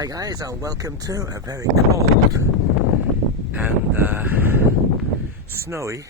Hi guys, and welcome to a very cold and snowy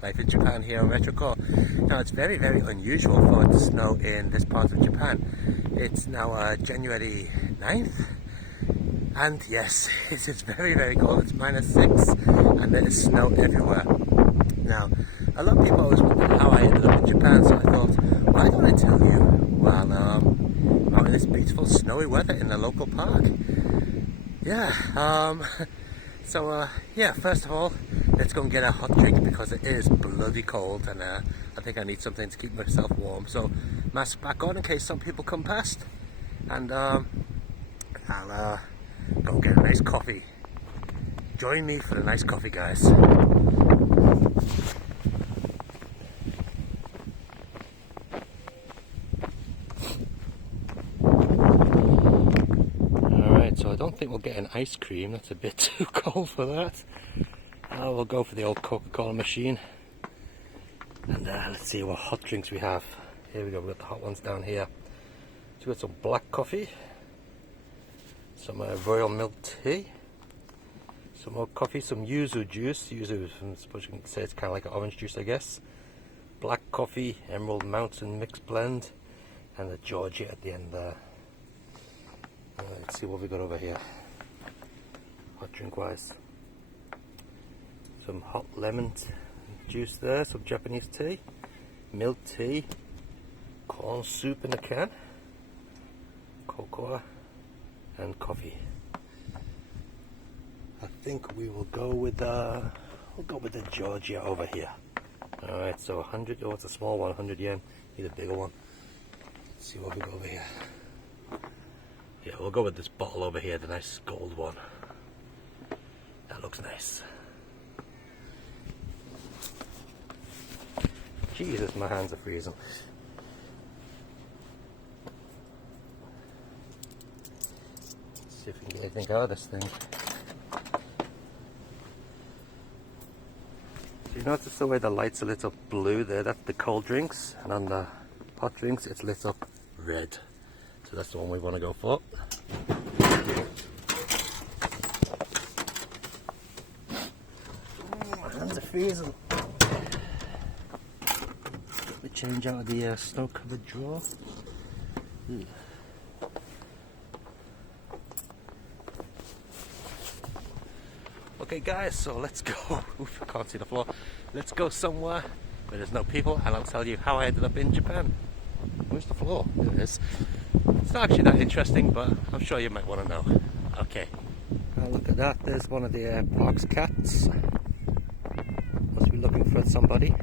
life in Japan here on Retrocore. Now it's very unusual for it to snow in this part of Japan. It's now January 9th and yes, it is very cold. It's -6 and there is snow everywhere. Now a lot of people always wonder how I ended up in Japan, so I thought, why don't I tell you while out in this beautiful snowy weather in the local park. Yeah, yeah, first of all, let's go and get a hot drink because it is bloody cold and I think I need something to keep myself warm. So mask back on in case some people come past, and I'll go and get a nice coffee. Join me for the nice coffee, guys. So I don't think we'll get an ice cream, that's a bit too cold for that. We'll go for the old Coca-Cola machine. And let's see what hot drinks we have. Here we go, we've got the hot ones down here. So we've got some black coffee, some royal milk tea, some more coffee, some yuzu juice. Yuzu, I suppose you can say it's kind of like an orange juice, I guess. Black coffee, Emerald Mountain mixed blend, and the Georgia at the end there. Let's see what we got over here, hot drink wise. Some hot lemon juice there, some Japanese tea, milk tea, corn soup in a can, cocoa, and coffee. I think we will go with the Georgia over here. Alright, so 100, oh it's a small one, 100 yen, need a bigger one. Let's see what we got over here. Yeah, we'll go with this bottle over here, the nice gold one. That looks nice. Jesus, my hands are freezing. Let's see if we can get anything out of this thing. So you notice the way the lights are lit up blue there? That's the cold drinks, and on the hot drinks it's lit up red. So that's the one we want to go for. My hands are freezing. Let me change out of the snow-covered drawer. Okay guys, so let's go. Oof, I can't see the floor. Let's go somewhere where there's no people and I'll tell you how I ended up in Japan. Where's the floor? There it is. It's not actually that interesting, but I'm sure you might want to know. Okay. Look at that, there's one of the park's cats. Must be looking for somebody.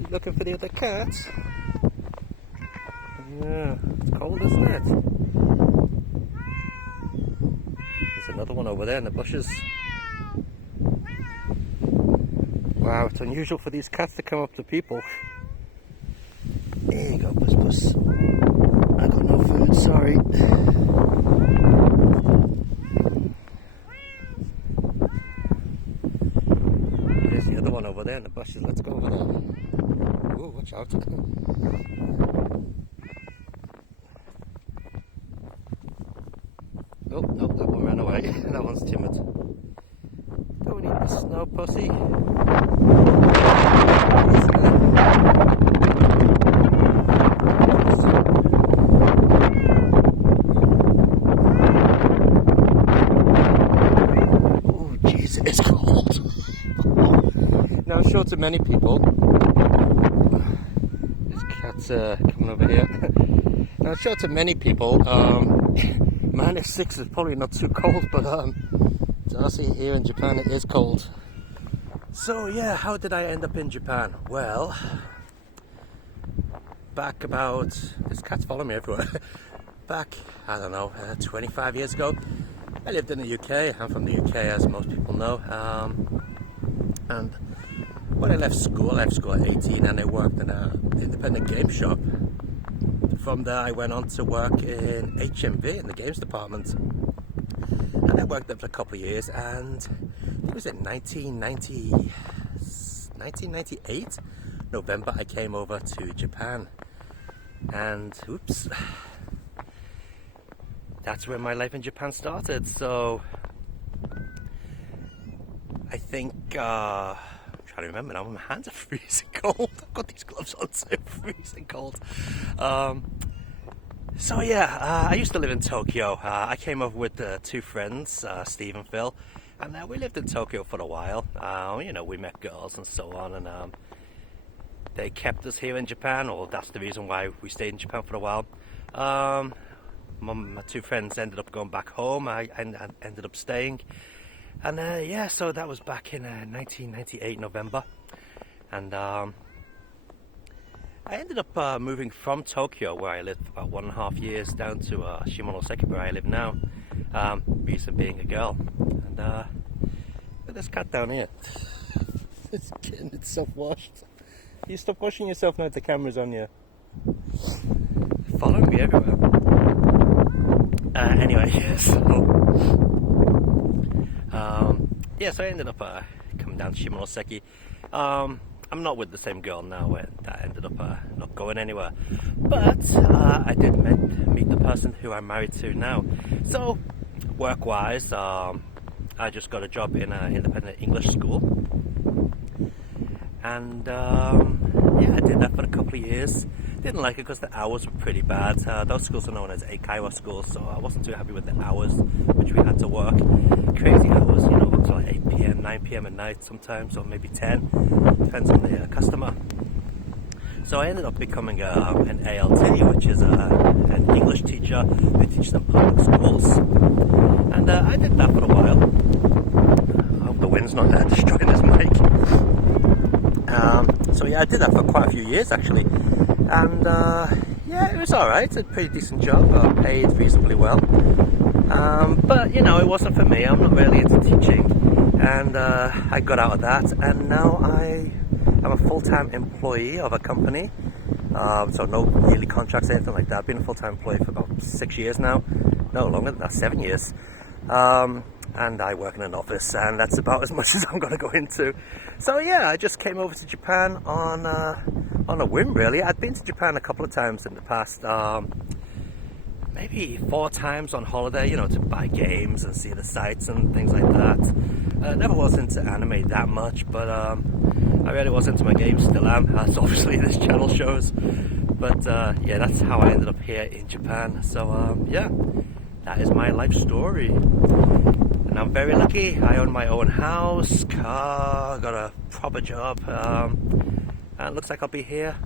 You looking for the other cats? Yeah, it's cold, isn't it? Another one over there in the bushes. Wow, it's unusual for these cats to come up to people. There you go, Puss. I got no food, sorry. There's the other one over there in the bushes. Let's go over there. Ooh, watch out. Oh, no, that one ran away. That one's timid. Don't eat the snow, pussy. Oh, jeez, it's cold. Now, I'm sure to many people, this cat's coming over here. Now, I'm sure to many people, -6 is probably not too cold, but to us here in Japan it is cold. So yeah, how did I end up in Japan? Well, back about, this cat's following me everywhere. Back, I don't know, 25 years ago, I lived in the UK. I'm from the UK, as most people know. And when I left school at 18 and I worked in an independent game shop. From there I went on to work in HMV in the games department. And I worked there for a couple of years, and it was in 1998 November I came over to Japan, and oops, that's where my life in Japan started. So I think I'm trying to remember now. My hands are freezing cold. I've got these gloves on, so they're freezing cold. So yeah, I used to live in Tokyo. I came over with two friends, Steve and Phil, and we lived in Tokyo for a while. You know, we met girls and so on, and they kept us here in Japan, or that's the reason why we stayed in Japan for a while. My two friends ended up going back home. I ended up staying, and yeah, so that was back in 1998 November, and I ended up moving from Tokyo, where I lived for about 1.5 years, down to Shimonoseki, where I live now. Reason being a girl. And look at this cat down here. It's getting itself washed. You stop washing yourself now, the camera's on you. Following me everywhere. Anyway, yeah, so I ended up coming down to Shimonoseki. I'm not with the same girl now, and that ended up not going anywhere. But I did meet the person who I'm married to now. So, work-wise, I just got a job in an independent English school. And yeah, I did that for a couple of years. Didn't like it because the hours were pretty bad. Those schools are known as Eikaiwa schools, so I wasn't too happy with the hours which we had to work. Crazy hours, you know, up to like 8 p.m, 9 p.m. at night sometimes, or maybe 10. Depends on the customer. So I ended up becoming an ALT, which is an English teacher who teaches them public schools. And I did that for a while. I hope the wind's not destroying this mic. So yeah, I did that for quite a few years actually. And yeah, it was alright. It's a pretty decent job. Paid reasonably well. But you know, it wasn't for me. I'm not really into teaching. And I got out of that, and now I'm a full-time employee of a company. So no yearly contracts, anything like that. I've been a full-time employee for about 6 years now. No, longer than that, 7 years. And I work in an office, and that's about as much as I'm going to go into. So yeah, I just came over to Japan on a whim, really. I'd been to Japan a couple of times in the past, maybe 4 times on holiday, you know, to buy games and see the sights and things like that. Never was into anime that much, but I really was into my games, still am, as obviously this channel shows. But yeah, that's how I ended up here in Japan. So yeah, that is my life story. And I'm very lucky. I own my own house, car, got a proper job, and it looks like I'll be here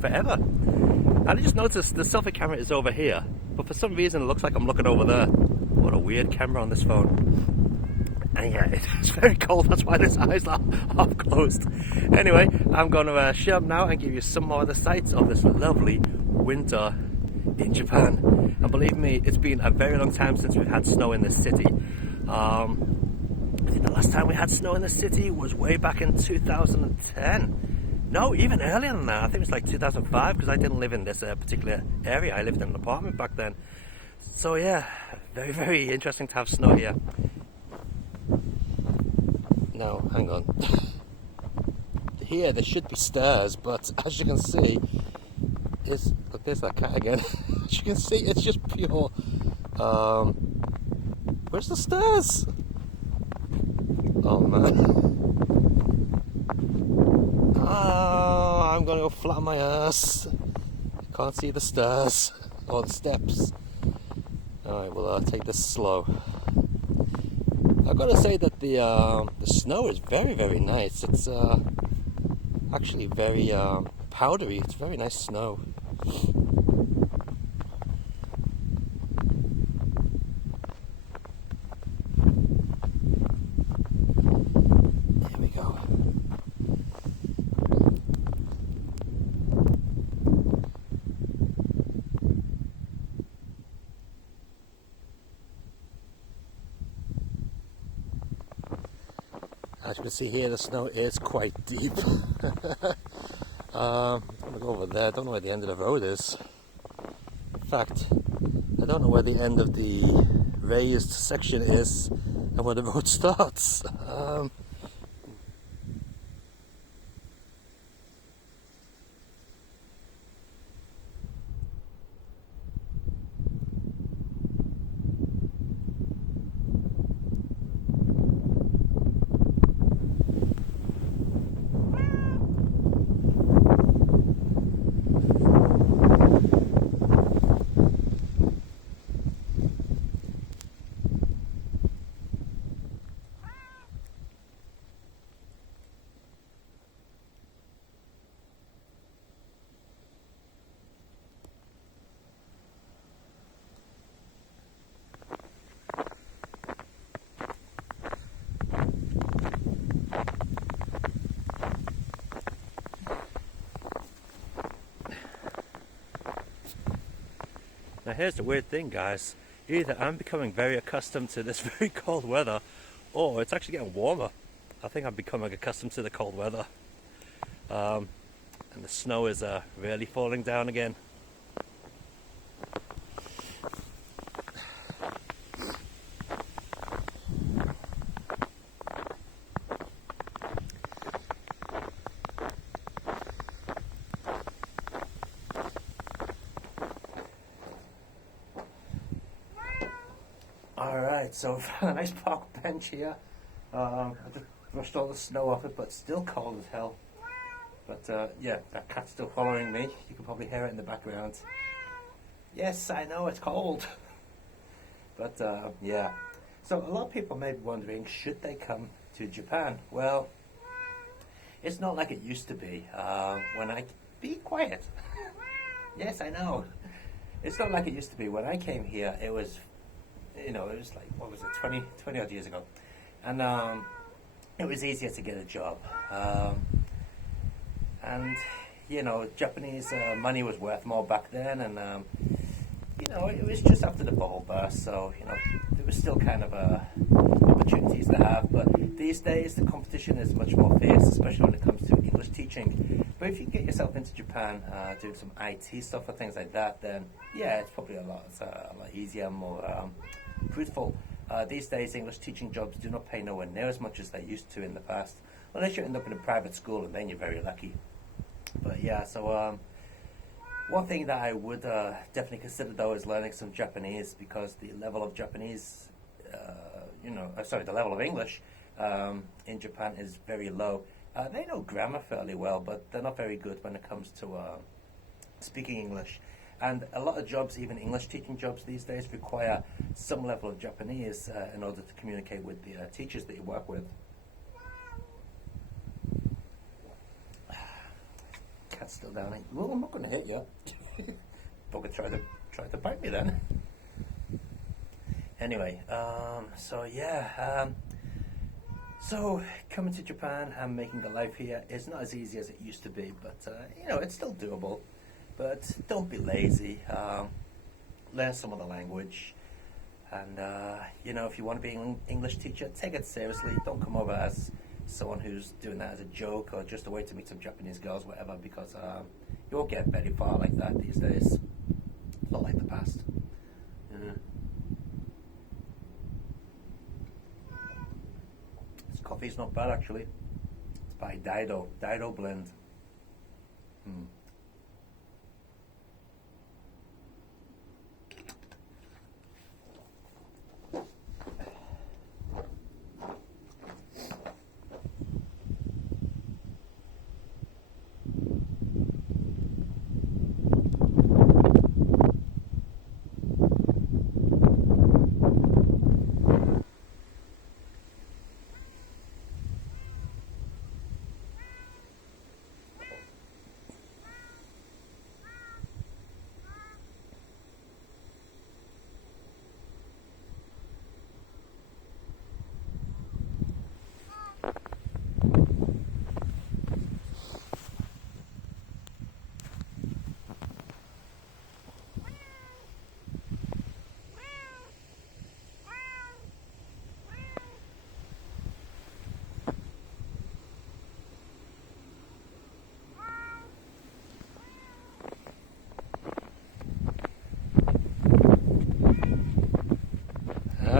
forever. And I just noticed the selfie camera is over here, but for some reason it looks like I'm looking over there. What a weird camera on this phone. And yeah, it's very cold, that's why this eyes are half closed. Anyway, I'm going to shut up now and give you some more of the sights of this lovely winter in Japan. And believe me, it's been a very long time since we've had snow in this city. I think the last time we had snow in the city was way back in 2010. No, even earlier than that. I think it was like 2005, because I didn't live in this particular area. I lived in an apartment back then. So yeah, very, very interesting to have snow here. Now, hang on. Here there should be stairs, but as you can see, look, there's that cat again. As you can see, it's just pure. Where's the stairs? Oh man. Oh, I'm gonna go flat on my ass. Can't see the stairs or the steps. Alright, we'll take this slow. I've got to say that the snow is very, very nice. It's actually very powdery. It's very nice snow. Here we go. As you can see here, the snow is quite deep. I'm going to go over there. I don't know where the end of the road is. In fact, I don't know where the end of the raised section is and where the road starts. Now here's the weird thing, guys. Either I'm becoming very accustomed to this very cold weather, or it's actually getting warmer. I think I'm becoming accustomed to the cold weather. And the snow is really falling down again. Alright, so I've found a nice park bench here. I just brushed all the snow off it, but it's still cold as hell. But yeah, that cat's still following me. You can probably hear it in the background. Yes, I know it's cold. But yeah. So a lot of people may be wondering, should they come to Japan? Well, it's not like it used to be. Be quiet. Yes, I know. It's not like it used to be. When I came here, it was, it was like, what was it, 20 odd years ago. And it was easier to get a job. And, Japanese money was worth more back then. And, it was just after the bubble burst. So, there was still kind of opportunities to have. But these days, the competition is much more fierce, especially when it comes to English teaching. But if you get yourself into Japan, doing some IT stuff or things like that, then, yeah, it's probably a lot easier, more fruitful. These days, English teaching jobs do not pay nowhere near as much as they used to in the past, unless you end up in a private school, and then you're very lucky. But yeah, so one thing that I would definitely consider, though, is learning some Japanese, because the level of Japanese, the level of English in Japan is very low. They know grammar fairly well, but they're not very good when it comes to speaking English. And a lot of jobs, even English teaching jobs these days, require some level of Japanese in order to communicate with the teachers that you work with. Cat's still down. Well, I'm not going to hit you. Bugger tried to bite me then. Anyway, so coming to Japan and making a life here is not as easy as it used to be, but it's still doable. But don't be lazy. Learn some of the language, and if you want to be an English teacher, take it seriously. Don't come over as someone who's doing that as a joke or just a way to meet some Japanese girls, whatever, because you won't get very far like that these days. Not like the past. This coffee's not bad, actually. It's by Daido Blend.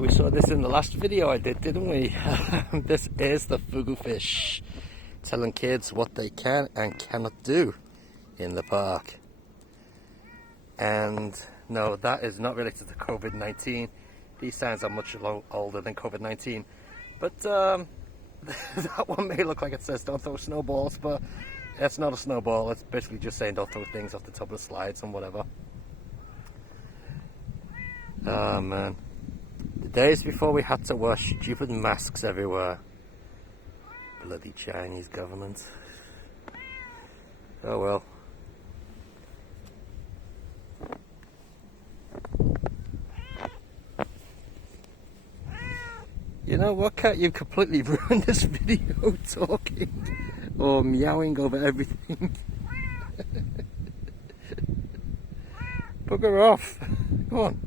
We saw this in the last video I did, didn't we? This is the fugu fish, telling kids what they can and cannot do in the park. And no, that is not related to COVID-19. These signs are much older than COVID-19. But that one may look like it says don't throw snowballs, but it's not a snowball. It's basically just saying don't throw things off the top of the slides and whatever. Oh man. The days before we had to wear stupid masks everywhere. Bloody Chinese government. Oh well. You know what, Cat? You've completely ruined this video talking or meowing over everything. Bugger off. Come on.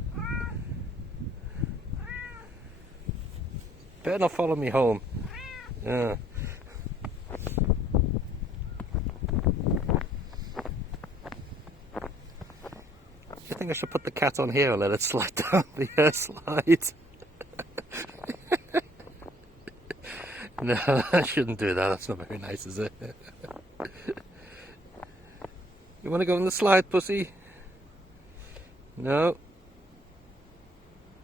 Better not follow me home. Yeah. I think I should put the cat on here and let it slide down the slide. No, I shouldn't do that. That's not very nice, is it? You want to go on the slide, pussy? No.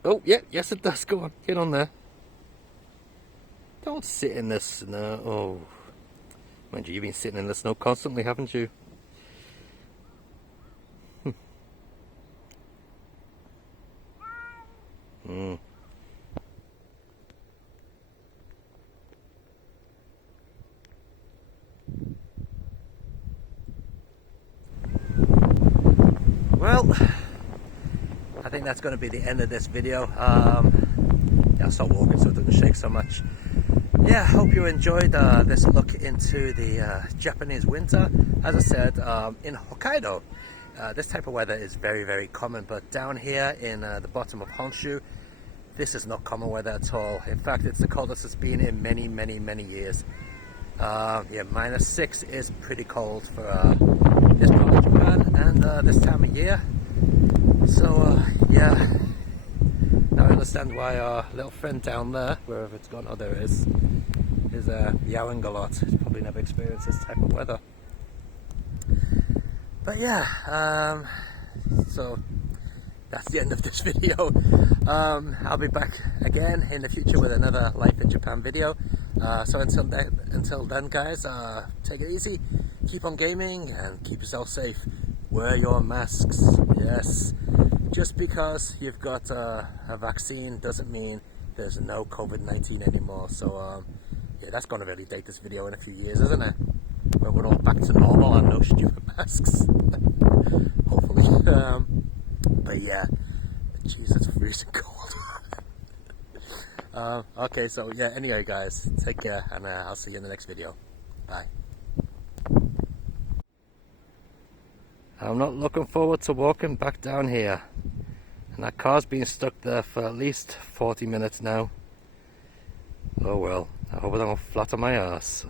Oh, yeah, yes it does. Go on, get on there. Don't sit in the snow. Oh, mind you, you've been sitting in the snow constantly, haven't you? Well, I think that's going to be the end of this video. Yeah, I'll stop walking so it doesn't shake so much. Yeah, hope you enjoyed this look into the Japanese winter. As I said, in Hokkaido, this type of weather is very, very common, but down here in the bottom of Honshu, this is not common weather at all. In fact, it's the coldest it's been in many, many, many years. Yeah, -6 is pretty cold for this part of Japan and this time of year. So, yeah, now I understand why our little friend down there, wherever it's gone, oh there it is yowling a lot. He's probably never experienced this type of weather. But yeah, so that's the end of this video. I'll be back again in the future with another Life in Japan video. So until then guys, take it easy, keep on gaming and keep yourself safe. Wear your masks. Yes, just because you've got a vaccine doesn't mean there's no COVID-19 anymore. So yeah, that's going to really date this video in a few years, isn't it? When we're all back to normal and no stupid masks. Hopefully. But yeah, jeez, that's freezing cold. Okay, so yeah, anyway guys, take care and I'll see you in the next video. Bye. I'm not looking forward to walking back down here. And that car's been stuck there for at least 40 minutes now. Oh well, I hope I don't flatter my ass.